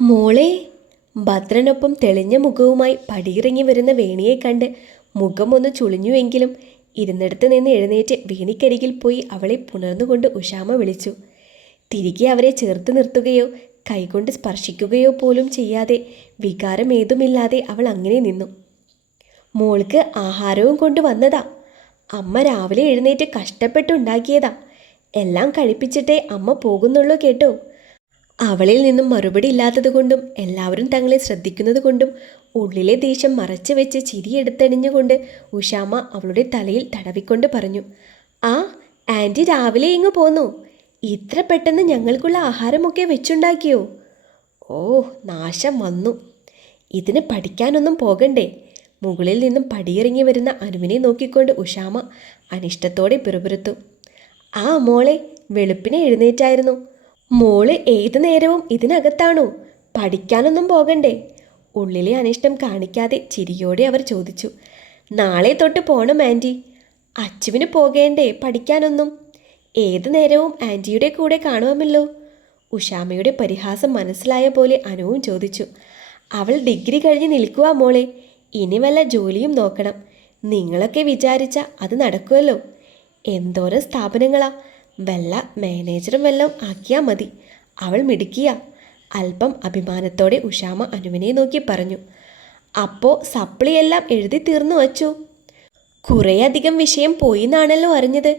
മോളെ ഭദ്രനൊപ്പം തെളിഞ്ഞ മുഖവുമായി പടിയിറങ്ങി വരുന്ന വേണിയെ കണ്ട് ഒന്ന് ചുളിഞ്ഞുവെങ്കിലും ഇരുന്നിടത്ത് നിന്ന് എഴുന്നേറ്റ് വേണിക്കരികിൽ പോയി അവളെ പുണർന്നുകൊണ്ട് ഉഷാമ വിളിച്ചു. തിരികെ അവരെ ചേർത്ത് നിർത്തുകയോ കൈകൊണ്ട് സ്പർശിക്കുകയോ പോലും ചെയ്യാതെ വികാരമേതുമില്ലാതെ അവൾ അങ്ങനെ നിന്നു. മോൾക്ക് ആഹാരവും കൊണ്ട് വന്നതാ. അമ്മ രാവിലെ എഴുന്നേറ്റ് കഷ്ടപ്പെട്ടുണ്ടാക്കിയതാ എല്ലാം കഴിപ്പിച്ചിട്ടേ അമ്മ പോകുന്നുള്ളൂ കേട്ടോ. അവളിൽ നിന്നും മറുപടി ഇല്ലാത്തതുകൊണ്ടും എല്ലാവരും തങ്ങളെ ശ്രദ്ധിക്കുന്നത് കൊണ്ടും ഉള്ളിലെ ദേഷ്യം മറച്ചു വെച്ച് ചിരിയെടുത്തണിഞ്ഞുകൊണ്ട് ഉഷാമ അവളുടെ തലയിൽ തടവിക്കൊണ്ട് പറഞ്ഞു ആ ആന്റി രാവിലെ ഇങ്ങ് പോന്നു? ഇത്ര പെട്ടെന്ന് ഞങ്ങൾക്കുള്ള ആഹാരമൊക്കെ വെച്ചുണ്ടാക്കിയോ? ഓ നാശം വന്നു. ഇതിന് പഠിക്കാനൊന്നും പോകണ്ടേ? മുകളിൽ നിന്നും പടിയിറങ്ങി വരുന്ന അനുവിനെ നോക്കിക്കൊണ്ട് ഉഷാമ അനിഷ്ടത്തോടെ പിറുപിറുത്തു ആ മോളെ വെളുപ്പിനെ എഴുന്നേറ്റായിരുന്നു. മോൾ ഏതു നേരവും ഇതിനകത്താണോ. പഠിക്കാനൊന്നും പോകണ്ടേ. ഉള്ളിലെ അനിഷ്ടം കാണിക്കാതെ ചിരിയോടെ അവർ ചോദിച്ചു. നാളെ തൊട്ട് പോണം ആന്റി അച്ചുവിന് പോകേണ്ടേ പഠിക്കാനൊന്നും. ഏതു നേരവും ആന്റിയുടെ കൂടെ കാണുമല്ലോ ഉഷാമയുടെ പരിഹാസം മനസ്സിലായ പോലെ അനുവും ചോദിച്ചു. അവൾ ഡിഗ്രി കഴിഞ്ഞ് നിൽക്കുക മോളെ. ഇനി വല്ല ജോലിയും നോക്കണം. നിങ്ങളൊക്കെ വിചാരിച്ച അത് നടക്കുമല്ലോ എന്തോരം സ്ഥാപനങ്ങളാ. വല്ല മാനേജറും വല്ലതും ആക്കിയാൽ മതി. അവൾ മിടുക്കിയ. അല്പം അഭിമാനത്തോടെ ഉഷാമ അനുവിനെ നോക്കി പറഞ്ഞു. അപ്പോൾ സപ്ലിയെല്ലാം എഴുതി തീർന്നു വച്ചു കുറേയധികം വിഷയം പോയി എന്നാണല്ലോ അറിഞ്ഞത്.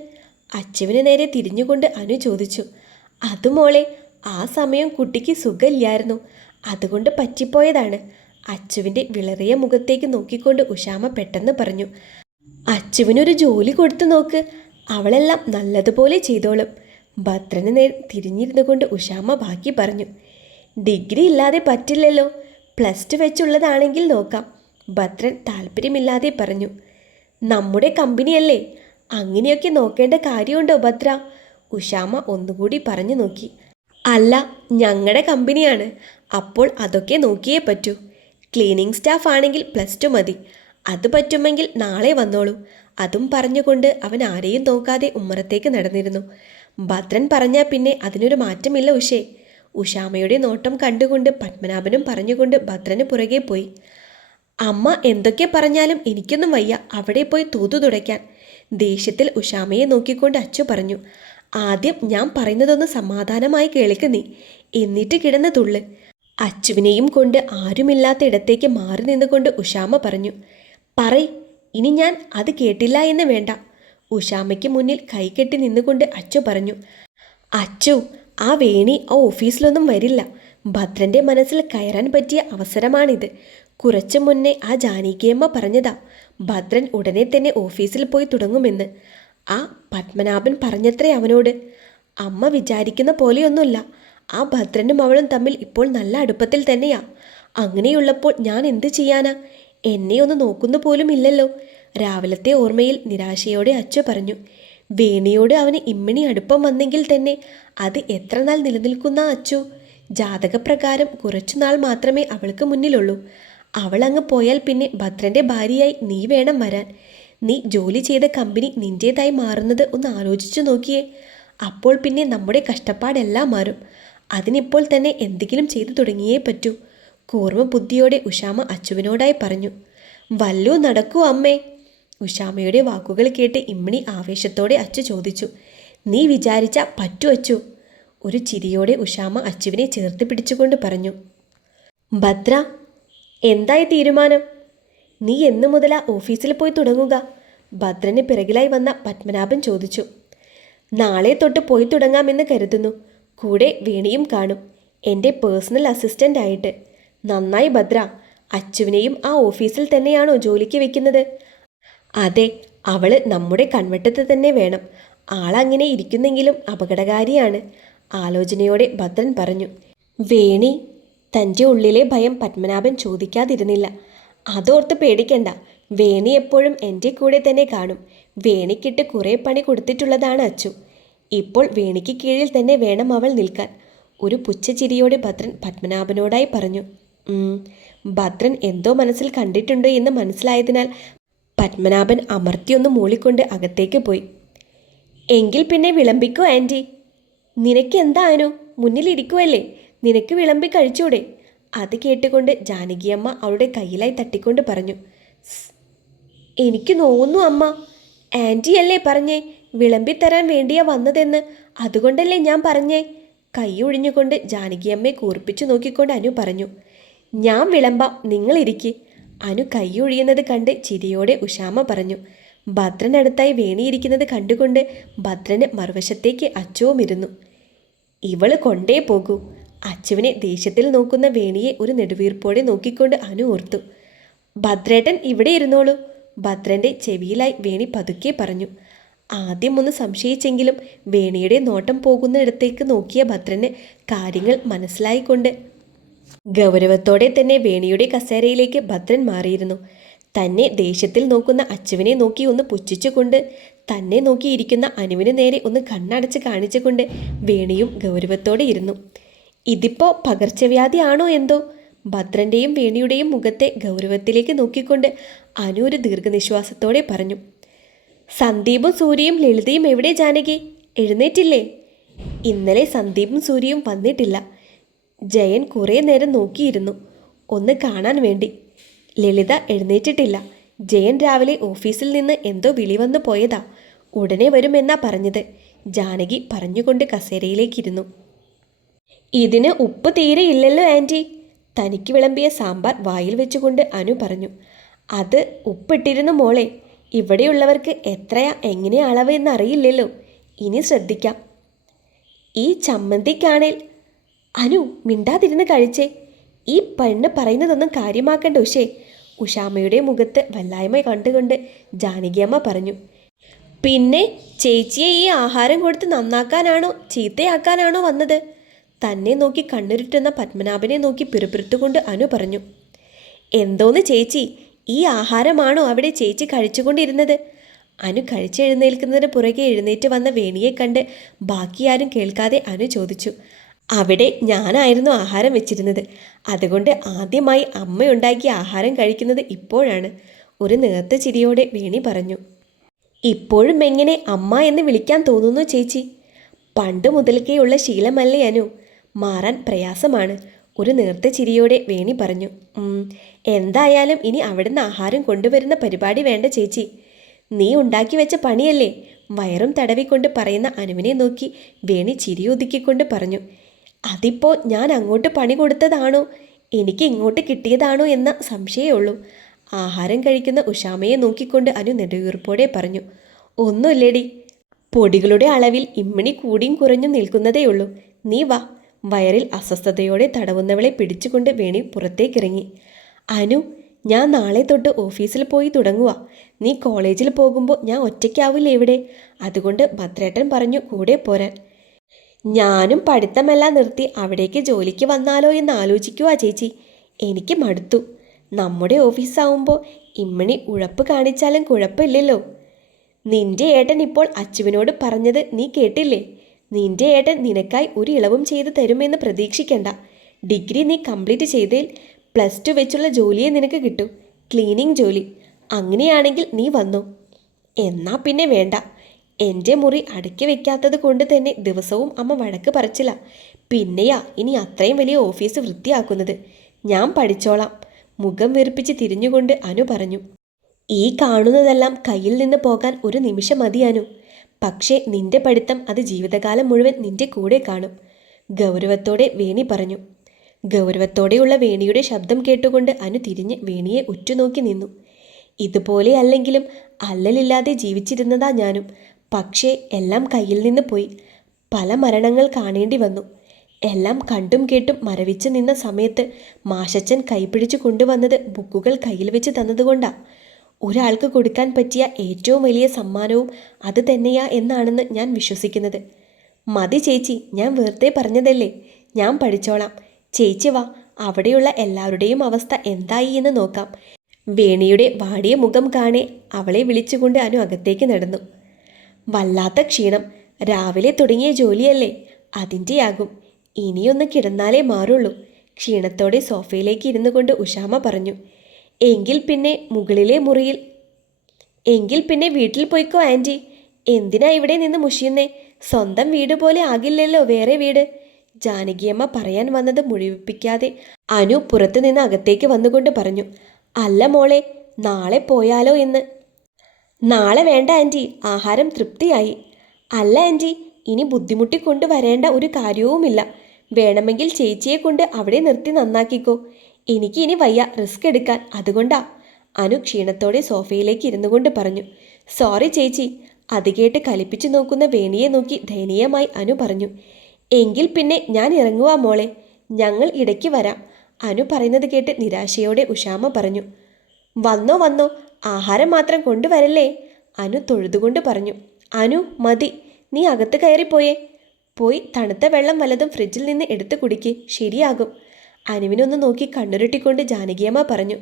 അച്ചുവിന് നേരെ തിരിഞ്ഞുകൊണ്ട് അനു ചോദിച്ചു. അത് മോളെ ആ സമയം കുട്ടിക്ക് സുഖമില്ലായിരുന്നു. അതുകൊണ്ട് പറ്റിപ്പോയതാണ്. അച്ചുവിന്റെ വിളറിയ മുഖത്തേക്ക് നോക്കിക്കൊണ്ട് ഉഷാമ പെട്ടെന്ന് പറഞ്ഞു. അച്ചുവിനൊരു ജോലി കൊടുത്തു നോക്ക്. അവളെല്ലാം നല്ലതുപോലെ ചെയ്തോളും. ഭദ്രന് നേർ തിരിഞ്ഞിരുന്നു കൊണ്ട് ഉഷാമ്മ ബാക്കി പറഞ്ഞു ഡിഗ്രി ഇല്ലാതെ പറ്റില്ലല്ലോ. പ്ലസ് ടു വെച്ചുള്ളതാണെങ്കിൽ നോക്കാം ഭദ്രൻ താല്പര്യമില്ലാതെ പറഞ്ഞു. നമ്മുടെ കമ്പനിയല്ലേ. അങ്ങനെയൊക്കെ നോക്കേണ്ട കാര്യമുണ്ടോ ഭദ്ര? ഉഷാമ ഒന്നുകൂടി പറഞ്ഞു നോക്കി. അല്ല ഞങ്ങളുടെ കമ്പനിയാണ്. അപ്പോൾ അതൊക്കെ നോക്കിയേ പറ്റൂ. ക്ലീനിങ് സ്റ്റാഫ് ആണെങ്കിൽ പ്ലസ് ടു മതി. അത് പറ്റുമെങ്കിൽ നാളെ വന്നോളൂ. അതും പറഞ്ഞുകൊണ്ട് അവൻ ആരെയും നോക്കാതെ ഉമ്മറത്തേക്ക് നടന്നിരുന്നു. ഭദ്രൻ പറഞ്ഞാൽ പിന്നെ അതിനൊരു മാറ്റമില്ല ഉഷേ. ഉഷാമയുടെ നോട്ടം കണ്ടുകൊണ്ട് പത്മനാഭനും പറഞ്ഞുകൊണ്ട് ഭദ്രന് പുറകെ പോയി. അമ്മ എന്തൊക്കെ പറഞ്ഞാലും എനിക്കൊന്നും വയ്യ. അവിടെ പോയി തൂതു തുടയ്ക്കാൻ. ദേഷ്യത്തിൽ ഉഷാമയെ നോക്കിക്കൊണ്ട് അച്ചു പറഞ്ഞു ആദ്യം ഞാൻ പറയുന്നതൊന്ന് സമാധാനമായി കേൾക്ക് നീ. എന്നിട്ട് കിടന്ന തുള്ളു. അച്ചുവിനെയും കൊണ്ട് ആരുമില്ലാത്ത ഇടത്തേക്ക് മാറി നിന്നുകൊണ്ട് ഉഷാമ പറഞ്ഞു പറയ്. ഇനി ഞാൻ അത് കേട്ടില്ല എന്ന് വേണ്ട. ഉഷാമയ്ക്ക് മുന്നിൽ കൈകെട്ടി നിന്നുകൊണ്ട് അച്ചു പറഞ്ഞു. അച്ചു ആ വേണി ആ ഓഫീസിലൊന്നും വരില്ല. ഭദ്രന്റെ മനസ്സിൽ കയറാൻ പറ്റിയ അവസരമാണിത്. കുറച്ചു മുന്നേ ആ ജാനകിയമ്മ പറഞ്ഞതാ ഭദ്രൻ ഉടനെ തന്നെ ഓഫീസിൽ പോയി തുടങ്ങുമെന്ന്. ആ പത്മനാഭൻ പറഞ്ഞത്രേ അവനോട്. അമ്മ വിചാരിക്കുന്ന പോലെയൊന്നുമില്ല. ആ ഭദ്രനും അവളും തമ്മിൽ ഇപ്പോൾ നല്ല അടുപ്പത്തിൽ തന്നെയാ. അങ്ങനെയുള്ളപ്പോൾ ഞാൻ എന്ത് ചെയ്യാനാ? എന്നെ ഒന്ന് നോക്കുന്നു പോലും ഇല്ലല്ലോ. രാവിലത്തെ ഓർമ്മയിൽ നിരാശയോടെ അച്ഛ പറഞ്ഞു വേണിയോട് അവന് ഇമ്മിണി അടുപ്പം വന്നെങ്കിൽ തന്നെ അത് എത്ര നാൾ നിലനിൽക്കുന്ന അച്ചു ജാതകപ്രകാരം കുറച്ചുനാൾ മാത്രമേ അവൾക്ക് മുന്നിലുള്ളൂ. അവൾ അങ്ങ് പോയാൽ പിന്നെ ഭദ്രന്റെ ഭാര്യയായി നീ വേണം വരാൻ. നീ ജോലി ചെയ്ത കമ്പനി നിന്റേതായി മാറുന്നത് ഒന്ന് ആലോചിച്ചു നോക്കിയേ. അപ്പോൾ പിന്നെ നമ്മുടെ കഷ്ടപ്പാടെല്ലാം മാറും. അതിനിപ്പോൾ തന്നെ എന്തെങ്കിലും ചെയ്തു തുടങ്ങിയേ പറ്റൂ. കൂർമ്മ ബുദ്ധിയോടെ ഉഷാമ അച്ചുവിനോടായി പറഞ്ഞു വല്ലു നടക്കൂ അമ്മേ. ഉഷാമയുടെ വാക്കുകൾ കേട്ട് ഇമ്മിണി ആവേശത്തോടെ അച്ചു ചോദിച്ചു നീ വിചാരിച്ച പറ്റു അച്ചു. ഒരു ചിരിയോടെ ഉഷാമ അച്ചുവിനെ ചേർത്ത് പിടിച്ചുകൊണ്ട് പറഞ്ഞു ഭദ്ര എന്തായി തീരുമാനം? നീ എന്നു മുതലാ ഓഫീസിൽ പോയി തുടങ്ങുക. ഭദ്രന് പിറകിലായി വന്ന പത്മനാഭൻ ചോദിച്ചു നാളെ തൊട്ട് പോയി തുടങ്ങാമെന്ന് കരുതുന്നു. കൂടെ വേണിയും കാണും. എന്റെ പേഴ്സണൽ അസിസ്റ്റന്റ് ആയിട്ട്. നന്നായി ഭദ്ര. അച്ചുവിനെയും ആ ഓഫീസിൽ തന്നെയാണോ ജോലിക്ക് വെക്കുന്നത്? അതെ അവൾ നമ്മുടെ കൺവെട്ടത്ത് തന്നെ വേണം. ആളങ്ങനെ ഇരിക്കുന്നെങ്കിലും അപകടകാരിയാണ്. ആലോചനയോടെ ഭദ്രൻ പറഞ്ഞു വേണി തന്റെ ഉള്ളിലെ ഭയം പത്മനാഭൻ ചോദിക്കാതിരുന്നില്ല. അതോർത്ത് പേടിക്കണ്ട. വേണി എപ്പോഴും എന്റെ കൂടെ തന്നെ കാണും. വേണിക്കിട്ട് കുറേ പണി കൊടുത്തിട്ടുള്ളതാണ് അച്ചു. ഇപ്പോൾ വേണിക്ക് കീഴിൽ തന്നെ വേണം അവൾ നിൽക്കാൻ. ഒരു പുച്ഛചിരിയോടെ ഭദ്രൻ പത്മനാഭനോടായി പറഞ്ഞു. ഭദ്രൻ എന്തോ മനസ്സിൽ കണ്ടിട്ടുണ്ടോ എന്ന് മനസ്സിലായതിനാൽ പത്മനാഭൻ അമർത്തിയൊന്ന് മൂളിക്കൊണ്ട് അകത്തേക്ക് പോയി. എങ്കിൽ പിന്നെ വിളമ്പിക്കോ ആന്റി നിനക്ക് എന്താ മുന്നിലിരിക്കുവല്ലേ നിനക്ക് വിളമ്പി കഴിച്ചൂടെ? അത് കേട്ടുകൊണ്ട് ജാനകിയമ്മ അവളുടെ കയ്യിലായി തട്ടിക്കൊണ്ട് പറഞ്ഞു. "സ്, എനിക്ക് നോന്നു അമ്മ. ആന്റിയല്ലേ പറഞ്ഞേ? വിളമ്പി തരാൻ വേണ്ടിയാ വന്നതെന്ന്. അതുകൊണ്ടല്ലേ ഞാൻ പറഞ്ഞേ? കൈ ഒഴിഞ്ഞുകൊണ്ട് ജാനകിയമ്മയെ കൂർപ്പിച്ചു നോക്കിക്കൊണ്ട് അനു പറഞ്ഞു. ഞാൻ വിളമ്പാം നിങ്ങളിരിക്കെ അനു കൈയൊഴിയുന്നത് കണ്ട് ചിരിയോടെ ഉഷാമ പറഞ്ഞു. ഭദ്രനടുത്തായി വേണിയിരിക്കുന്നത് കണ്ടുകൊണ്ട് ഭദ്രന് മറുവശത്തേക്ക് അച്ചുവും ഇരുന്നു. ഇവൾ കൊണ്ടേ പോകൂ. അച്ചുവിനെ ദേഷ്യത്തിൽ നോക്കുന്ന വേണിയെ ഒരു നെടുവീർപ്പോടെ നോക്കിക്കൊണ്ട് അനു ഓർത്തു. ഭദ്രേട്ടൻ ഇവിടെ ഇരുന്നോളൂ. ഭദ്രന്റെ ചെവിയിലായി വേണി പതുക്കെ പറഞ്ഞു. ആദ്യം ഒന്ന് സംശയിച്ചെങ്കിലും വേണിയുടെ നോട്ടം പോകുന്നിടത്തേക്ക് നോക്കിയ ഭദ്രന് കാര്യങ്ങൾ മനസ്സിലായിക്കൊണ്ട് ഗൗരവത്തോടെ തന്നെ വേണിയുടെ കസേരയിലേക്ക് ഭദ്രൻ മാറിയിരുന്നു. തന്നെ ദേഷ്യത്തിൽ നോക്കുന്ന അച്ചുവിനെ നോക്കി ഒന്ന് പുച്ഛിച്ചുകൊണ്ട് തന്നെ നോക്കിയിരിക്കുന്ന അനുവിന് നേരെ ഒന്ന് കണ്ണടച്ച് കാണിച്ചുകൊണ്ട് വേണിയും ഗൗരവത്തോടെ ഇരുന്നു. ഇതിപ്പോ പകർച്ചവ്യാധി ആണോ എന്തോ? ഭദ്രന്റെയും വേണിയുടെയും മുഖത്തെ ഗൗരവത്തിലേക്ക് നോക്കിക്കൊണ്ട് അനു ഒരു ദീർഘനിശ്വാസത്തോടെ പറഞ്ഞു. സന്ദീപും സൂര്യയും ലളിതയും എവിടെ ജാനകി? എഴുന്നേറ്റില്ലേ? ഇന്നലെ സന്ദീപും സൂര്യയും വന്നിട്ടില്ല. ജയൻ കുറേ നേരം നോക്കിയിരുന്നു. ഒന്ന് കാണാൻ വേണ്ടി. ലളിത എഴുന്നേറ്റിട്ടില്ല. ജയൻ രാവിലെ ഓഫീസിൽ നിന്ന് എന്തോ വിളി വന്നു പോയതാ. ഉടനെ വരുമെന്നാ പറഞ്ഞത്. ജാനകി പറഞ്ഞുകൊണ്ട് കസേരയിലേക്കിരുന്നു. ഇതിന് ഉപ്പ് തീരെ ഇല്ലല്ലോ ആന്റി തനിക്ക് വിളമ്പിയ സാമ്പാർ വായിൽ വെച്ചുകൊണ്ട് അനു പറഞ്ഞു. അത് ഉപ്പിട്ടിരുന്നു മോളെ. ഇവിടെയുള്ളവർക്ക് എത്രയാ എങ്ങനെയാ അളവ് എന്നറിയില്ലല്ലോ. ഇനി ശ്രദ്ധിക്കാം. ഈ ചമ്മന്തിക്കാണേൽ അനു മിണ്ടാതിരുന്ന് കഴിച്ചേ. ഈ പെണ്ണ് പറയുന്നതൊന്നും കാര്യമാക്കണ്ട ഉഷേ. ഉഷാമ്മയുടെ മുഖത്ത് വല്ലായ്മ കണ്ടുകൊണ്ട് ജാനകിയമ്മ പറഞ്ഞു പിന്നെ ചേച്ചിയെ ഈ ആഹാരം കൊടുത്ത് നന്നാക്കാനാണോ ചീത്തയാക്കാനാണോ വന്നത്? തന്നെ നോക്കി കണ്ണുരുട്ടുന്ന പത്മനാഭനെ നോക്കി പിറുപിറുത്തുകൊണ്ട് അനു പറഞ്ഞു എന്തോന്ന് ചേച്ചി ഈ ആഹാരമാണോ അവിടെ ചേച്ചി കഴിച്ചുകൊണ്ടിരുന്നത്? അനു കഴിച്ചെഴുന്നേൽക്കുന്നതിന് പുറകെ എഴുന്നേറ്റ് വന്ന വേണിയെ കണ്ട് ബാക്കിയാരും കേൾക്കാതെ അനു ചോദിച്ചു അവിടെ ഞാനായിരുന്നു ആഹാരം വെച്ചിരുന്നത്. അതുകൊണ്ട് ആദ്യമായി അമ്മയുണ്ടാക്കിയ ആഹാരം കഴിക്കുന്നത് ഇപ്പോഴാണ്. ഒരു നേർത്ത ചിരിയോടെ വേണി പറഞ്ഞു. ഇപ്പോഴും എങ്ങനെ അമ്മ എന്ന് വിളിക്കാൻ തോന്നുന്നു ചേച്ചി? പണ്ട് മുതൽക്കേയുള്ള ശീലമല്ലേ അനു? മാറാൻ പ്രയാസമാണ്. ഒരു നേർത്ത ചിരിയോടെ വേണി പറഞ്ഞു. എന്തായാലും ഇനി അവിടുന്ന് ആഹാരം കൊണ്ടുവരുന്ന പരിപാടി വേണ്ട ചേച്ചി. നീ ഉണ്ടാക്കി വെച്ച പണിയല്ലേ? വയറും തടവിക്കൊണ്ട് പറയുന്ന അനുവിനെ നോക്കി വേണി ചിരിയൊതുക്കിക്കൊണ്ട് പറഞ്ഞു. അതിപ്പോ ഞാൻ അങ്ങോട്ട് പണി കൊടുത്തതാണോ? എനിക്ക് ഇങ്ങോട്ട് കിട്ടിയതാണോ എന്ന സംശയമേ ഉള്ളൂ. ആഹാരം കഴിക്കുന്ന ഉഷാമയെ നോക്കിക്കൊണ്ട് അനു നെടുവീർപ്പോടെ പറഞ്ഞു ഒന്നുമില്ലേടി. പൊടികളുടെ അളവിൽ ഇമ്മണി കൂടിയും കുറഞ്ഞും നിൽക്കുന്നതേയുള്ളൂ നീ വാ. വയറിൽ അസ്വസ്ഥതയോടെ തടവുന്നവളെ പിടിച്ചുകൊണ്ട് വേണി പുറത്തേക്കിറങ്ങി. അനു ഞാൻ നാളെ തൊട്ട് ഓഫീസിൽ പോയി തുടങ്ങുക നീ കോളേജിൽ പോകുമ്പോൾ ഞാൻ ഒറ്റയ്ക്കാവില്ലേ ഇവിടെ? അതുകൊണ്ട് ഭദ്രേട്ടൻ പറഞ്ഞു കൂടെ പോരാൻ. ഞാനും പഠിത്തമെല്ലാം നിർത്തി അവിടേക്ക് ജോലിക്ക് വന്നാലോ എന്ന് ആലോചിക്കുക ചേച്ചി. എനിക്ക് മടുത്തു. നമ്മുടെ ഓഫീസാവുമ്പോൾ ഇമ്മണി ഉഴപ്പ് കാണിച്ചാലും കുഴപ്പമില്ലല്ലോ. നിന്റെ ഏട്ടൻ ഇപ്പോൾ അച്ചുവിനോട് പറഞ്ഞത് നീ കേട്ടില്ലേ? നിന്റെ ഏട്ടൻ നിനക്കായി ഒരു ഇളവും ചെയ്തു തരുമെന്ന് പ്രതീക്ഷിക്കണ്ട. ഡിഗ്രി നീ കംപ്ലീറ്റ് ചെയ്തതിൽ പ്ലസ് ടു വെച്ചുള്ള ജോലിയെ നിനക്ക് കിട്ടും. ക്ലീനിങ് ജോലി. അങ്ങനെയാണെങ്കിൽ നീ വന്നോ. എന്നാ പിന്നെ വേണ്ട. എന്റെ മുറി അടുക്കി വെക്കാത്തത് കൊണ്ട് തന്നെ ദിവസവും അമ്മ വഴക്ക് പറച്ചില്ല പിന്നെയാ ഇനി അത്രയും വലിയ ഓഫീസ് വൃത്തിയാക്കുന്നത്. ഞാൻ പഠിച്ചോളാം. മുഖം വെറുപ്പിച്ച് തിരിഞ്ഞുകൊണ്ട് അനു പറഞ്ഞു. ഈ കാണുന്നതെല്ലാം കയ്യിൽ നിന്ന് പോകാൻ ഒരു നിമിഷം മതി അനു. പക്ഷേ നിന്റെ പഠിത്തം അത് ജീവിതകാലം മുഴുവൻ നിന്റെ കൂടെ കാണും. ഗൗരവത്തോടെ വേണി പറഞ്ഞു. ഗൗരവത്തോടെയുള്ള വേണിയുടെ ശബ്ദം കേട്ടുകൊണ്ട് അനു തിരിഞ്ഞ് വേണിയെ ഉറ്റുനോക്കി നിന്നു. ഇതുപോലെ അല്ലെങ്കിലും അല്ലലില്ലാതെ ജീവിച്ചിരുന്നതാ ഞാനും. പക്ഷേ എല്ലാം കയ്യിൽ നിന്ന് പോയി. പല മരണങ്ങൾ കാണേണ്ടി വന്നു. എല്ലാം കണ്ടും കേട്ടും മരവിച്ച് നിന്ന സമയത്ത് മാഷച്ചൻ കൈപിടിച്ചു കൊണ്ടുവന്നത് ബുക്കുകൾ കയ്യിൽ വെച്ച് തന്നതുകൊണ്ടാ. ഒരാൾക്ക് കൊടുക്കാൻ പറ്റിയ ഏറ്റവും വലിയ സമ്മാനവും അത് തന്നെയാ എന്നാണെന്ന് ഞാൻ വിശ്വസിക്കുന്നത്. മതി ചേച്ചി ഞാൻ വെറുതെ പറഞ്ഞതല്ലേ? ഞാൻ പഠിച്ചോളാം. ചേച്ചി വാ അവിടെയുള്ള എല്ലാവരുടെയും അവസ്ഥ എന്തായി എന്ന് നോക്കാം. വേണിയുടെ വാടിയ മുഖം കാണെ അവളെ വിളിച്ചുകൊണ്ട് അനു അകത്തേക്ക് നടന്നു. വല്ലാത്ത ക്ഷീണം. രാവിലെ തുടങ്ങിയ ജോലിയല്ലേ? അതിന്റെയാകും ഇനിയൊന്ന് കിടന്നാലേ മാറുള്ളൂ. ക്ഷീണത്തോടെ സോഫയിലേക്ക് ഇരുന്നു കൊണ്ട് ഉഷാമ പറഞ്ഞു എങ്കിൽ പിന്നെ മുകളിലെ മുറിയിൽ എങ്കിൽ പിന്നെ വീട്ടിൽ പോയിക്കോ ആന്റി എന്തിനാ ഇവിടെ നിന്ന് മുഷിയുന്നേ? സ്വന്തം വീട് പോലെ ആകില്ലല്ലോ വേറെ വീട്. ജാനകിയമ്മ പറയാൻ വന്നത് മുഴുവിപ്പിക്കാതെ അനു പുറത്തുനിന്ന് അകത്തേക്ക് വന്നുകൊണ്ട് പറഞ്ഞു അല്ല മോളെ നാളെ പോയാലോ എന്ന്. നാളെ വേണ്ട ആന്റി. ആഹാരം തൃപ്തിയായി. അല്ല ആന്റി. ഇനി ബുദ്ധിമുട്ടി കൊണ്ട് വരേണ്ട ഒരു കാര്യവുമില്ല. വേണമെങ്കിൽ ചേച്ചിയെ കൊണ്ട് അവിടെ നിർത്തി നന്നാക്കിക്കോ. എനിക്ക് ഇനി വയ്യ റിസ്ക് എടുക്കാൻ. അതുകൊണ്ടാ. അനു ക്ഷീണത്തോടെ സോഫയിലേക്ക് ഇരുന്നു കൊണ്ട് പറഞ്ഞു. സോറി ചേച്ചി. അത് കേട്ട് കലിപ്പിച്ചു നോക്കുന്ന വേണിയെ നോക്കി ദയനീയമായി അനു പറഞ്ഞു. എങ്കിൽ പിന്നെ ഞാൻ ഇറങ്ങുവാ മോളെ. ഞങ്ങൾ ഇടയ്ക്ക് വരാം. അനു പറയുന്നത് കേട്ട് നിരാശയോടെ ഉഷാമ പറഞ്ഞു. വന്നോ വന്നോ. ആഹാരം മാത്രം കൊണ്ടുവരല്ലേ? അനു തൊഴുതുകൊണ്ട് പറഞ്ഞു. അനു മതി. നീ അകത്ത് കയറിപ്പോയേ പോയി. തണുത്ത വെള്ളം വല്ലതും ഫ്രിഡ്ജിൽ നിന്ന് എടുത്ത് കുടിക്ക്. ശരിയാകും. അനുവിനൊന്ന് നോക്കി കണ്ണുരുട്ടിക്കൊണ്ട് ജാനകിയമ്മ പറഞ്ഞു.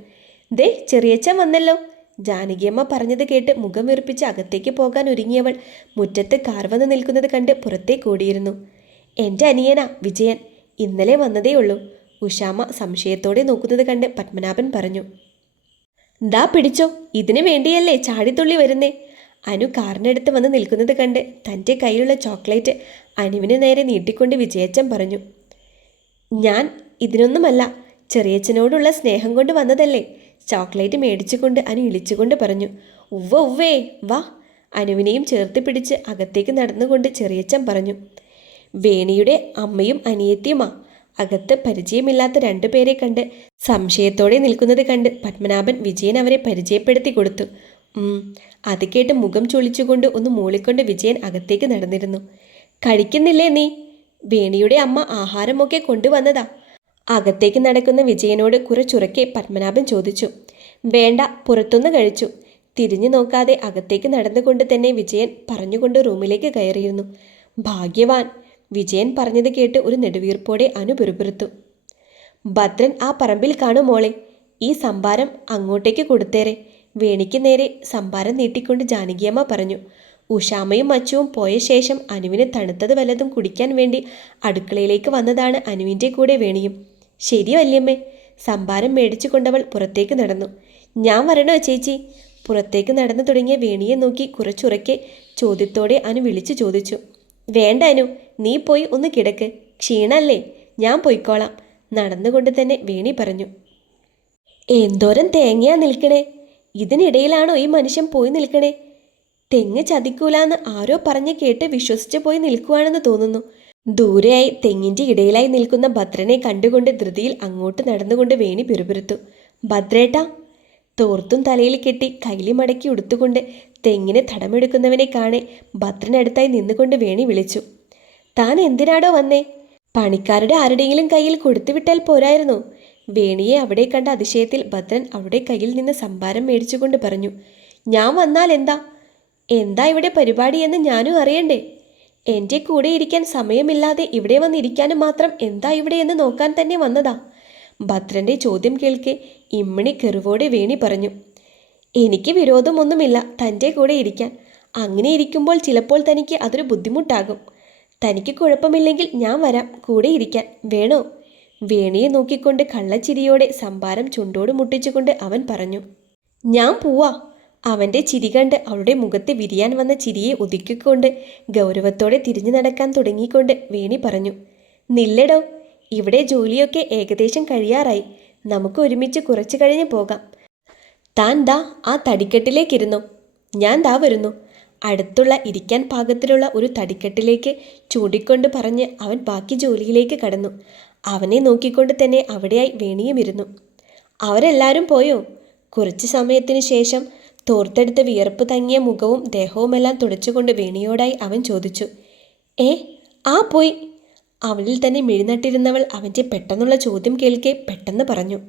ദേ ചെറിയച്ചൻ വന്നല്ലോ. ജാനകിയമ്മ പറഞ്ഞത് കേട്ട് മുഖം വീർപ്പിച്ച് അകത്തേക്ക് പോകാൻ ഒരുങ്ങിയവൾ മുറ്റത്ത് കാർ വന്ന് നിൽക്കുന്നത് കണ്ട് പുറത്തേക്ക് ഓടിയിരുന്നു. എന്റെ അനിയനാ വിജയൻ. ഇന്നലെ വന്നതേ ഉള്ളൂ ഉഷാമ്മ സംശയത്തോടെ നോക്കുന്നത് കണ്ട് പത്മനാഭൻ പറഞ്ഞു. ദാ പിടിച്ചോ ഇതിനു വേണ്ടിയല്ലേ ചാടിത്തുള്ളി വരുന്നേ. അനു കാറിനടുത്ത് വന്ന് നിൽക്കുന്നത് കണ്ട് തന്റെ കയ്യിലുള്ള ചോക്ലേറ്റ് അനുവിന് നേരെ നീട്ടിക്കൊണ്ട് വിജയച്ചൻ പറഞ്ഞു ഞാൻ ഇതിനൊന്നുമല്ല ചെറിയച്ചനോടുള്ള സ്നേഹം കൊണ്ട് വന്നതല്ലേ. ചോക്ലേറ്റ് മേടിച്ചുകൊണ്ട് അനു ഇളിച്ചുകൊണ്ട് പറഞ്ഞു ഉവ്വ ഉവ്വേ വാ. അനുവിനെയും ചേർത്ത് പിടിച്ച് അകത്തേക്ക് നടന്നുകൊണ്ട് ചെറിയച്ഛൻ പറഞ്ഞു വേണിയുടെ അമ്മയും അനിയത്തിയുമാ അകത്ത് പരിചയമില്ലാത്ത രണ്ടുപേരെ കണ്ട് സംശയത്തോടെ നിൽക്കുന്നത് കണ്ട് പത്മനാഭൻ വിജയൻ അവരെ പരിചയപ്പെടുത്തി കൊടുത്തു. അത് കേട്ട് മുഖം ചൊളിച്ചുകൊണ്ട് ഒന്ന് മൂളിക്കൊണ്ട് വിജയൻ അകത്തേക്ക് നടന്നിരുന്നു. കഴിക്കുന്നില്ലേ നീ? വേണിയുടെ അമ്മ ആഹാരമൊക്കെ കൊണ്ടുവന്നതാ. അകത്തേക്ക് നടക്കുന്ന വിജയനോട് കുറച്ചുറക്കെ പത്മനാഭൻ ചോദിച്ചു. വേണ്ട പുറത്തുനിന്ന് കഴിച്ചു. തിരിഞ്ഞു നോക്കാതെ അകത്തേക്ക് നടന്നുകൊണ്ട് തന്നെ വിജയൻ പറഞ്ഞുകൊണ്ട് റൂമിലേക്ക് കയറിയിരുന്നു. ഭാഗ്യവാൻ വിജയൻ പറഞ്ഞത് കേട്ട് ഒരു നെടുവീർപ്പോടെ അനു പിറുപിറുത്തു. ഭദ്രൻ ആ പറമ്പിൽ കാണും മോളെ. ഈ സംഭാരം അങ്ങോട്ടേക്ക് കൊടുത്തേരെ. വേണിക്ക് നേരെ സംഭാരം നീട്ടിക്കൊണ്ട് ജാനകിയമ്മ പറഞ്ഞു ഉഷാമയും അച്ചുവും പോയ ശേഷം അനുവിന് തണുത്തത് വല്ലതും കുടിക്കാൻ വേണ്ടി അടുക്കളയിലേക്ക് വന്നതാണ് അനുവിന്റെ കൂടെ വേണിയും. ശരി വല്യമ്മേ. സംഭാരം മേടിച്ചു കൊണ്ടവൾ പുറത്തേക്ക് നടന്നു. ഞാൻ വരണോ ചേച്ചി? പുറത്തേക്ക് നടന്നു തുടങ്ങിയ വേണിയെ നോക്കി കുറച്ചുറക്കെ ചോദ്യത്തോടെ അനു വിളിച്ചു ചോദിച്ചു. വേണ്ട അനു നീ പോയി ഒന്ന് കിടക്ക്. ക്ഷീണല്ലേ? ഞാൻ പോയിക്കോളാം. നടന്നുകൊണ്ട് തന്നെ വേണി പറഞ്ഞു. എന്തോരം തേങ്ങയാ നിൽക്കണേ? ഇതിനിടയിലാണോ ഈ മനുഷ്യൻ പോയി നിൽക്കണേ? തെങ്ങ് ചതിക്കൂലാന്ന് ആരോ പറഞ്ഞ് കേട്ട് വിശ്വസിച്ച് പോയി നിൽക്കുവാണെന്ന് തോന്നുന്നു. ദൂരെയായി തെങ്ങിന്റെ ഇടയിലായി നിൽക്കുന്ന ഭദ്രനെ കണ്ടുകൊണ്ട് ധൃതിയിൽ അങ്ങോട്ട് നടന്നുകൊണ്ട് വേണി പിറുപിറുത്തു. ഭദ്രേട്ടാ തോർത്തും തലയിൽ കെട്ടി കൈലി മടക്കി ഉടുത്തുകൊണ്ട് തെങ്ങിനെ തടമെടുക്കുന്നവനെ കാണെ ഭദ്രനടുത്തായി നിന്നുകൊണ്ട് വേണി വിളിച്ചു. താൻ എന്തിനാടോ വന്നേ? പണിക്കാരുടെ ആരുടെയെങ്കിലും കയ്യിൽ കൊടുത്തുവിട്ടാൽ പോരായിരുന്നു. വേണിയെ അവിടെ കണ്ട അതിശയത്തിൽ ഭദ്രൻ അവിടെ കയ്യിൽ നിന്ന് സംഭാരം മേടിച്ചുകൊണ്ട് പറഞ്ഞു ഞാൻ വന്നാൽ എന്താ? എന്താ ഇവിടെ പരിപാടി എന്ന് ഞാനും അറിയണ്ടേ? എന്റെ കൂടെ ഇരിക്കാൻ സമയമില്ലാതെ ഇവിടെ വന്നിരിക്കാനും മാത്രം എന്താ ഇവിടെ എന്ന് നോക്കാൻ തന്നെ വന്നതാ. ഭദ്രന്റെ ചോദ്യം കേൾക്കെ ഇമ്മിണി കെറിവോടെ വേണി പറഞ്ഞു. എനിക്ക് വിരോധമൊന്നുമില്ല തന്റെ കൂടെ ഇരിക്കാൻ. അങ്ങനെ ഇരിക്കുമ്പോൾ ചിലപ്പോൾ തനിക്ക് അതൊരു ബുദ്ധിമുട്ടാകും. തനിക്ക് കുഴപ്പമില്ലെങ്കിൽ ഞാൻ വരാം കൂടെ ഇരിക്കാൻ. വേണോ? വേണിയെ നോക്കിക്കൊണ്ട് കള്ളച്ചിരിയോടെ സംഭാരം ചുണ്ടോട് മുട്ടിച്ചുകൊണ്ട് അവൻ പറഞ്ഞു. ഞാൻ പോവാ. അവന്റെ ചിരി കണ്ട് അവളുടെ മുഖത്ത് വിരിയാൻ വന്ന ചിരിയെ ഒതുക്കിക്കൊണ്ട് ഗൗരവത്തോടെ തിരിഞ്ഞു നടക്കാൻ തുടങ്ങിക്കൊണ്ട് വേണി പറഞ്ഞു. നില്ലെടോ ഇവിടെ ജോലിയൊക്കെ ഏകദേശം കഴിയാറായി. നമുക്ക് ഒരുമിച്ച് കുറച്ചു കഴിഞ്ഞ് പോകാം. താൻ ദാ ആ തടിക്കെട്ടിലേക്കിരുന്നു. ഞാൻ ദാ വരുന്നു. അടുത്തുള്ള ഇരിക്കാൻ പാകത്തിലുള്ള ഒരു തടിക്കെട്ടിലേക്ക് ചൂണ്ടിക്കൊണ്ട് പറഞ്ഞ് അവൻ ബാക്കി ജോലിയിലേക്ക് കടന്നു. അവനെ നോക്കിക്കൊണ്ട് തന്നെ അവിടെയായി വേണിയും ഇരുന്നു. അവരെല്ലാവരും പോയോ? കുറച്ച് സമയത്തിന് ശേഷം തോർത്തെടുത്ത് വിയർപ്പ് തങ്ങിയ മുഖവും ദേഹവുമെല്ലാം തുടച്ചുകൊണ്ട് വേണിയോടായി അവൻ ചോദിച്ചു. ഏ ആ പോയി. അവളിൽ തന്നെ മെഴുന്നട്ടിരുന്നവൾ അവന്റെ പെട്ടെന്നുള്ള ചോദ്യം കേൾക്കെ പെട്ടെന്ന് പറഞ്ഞു.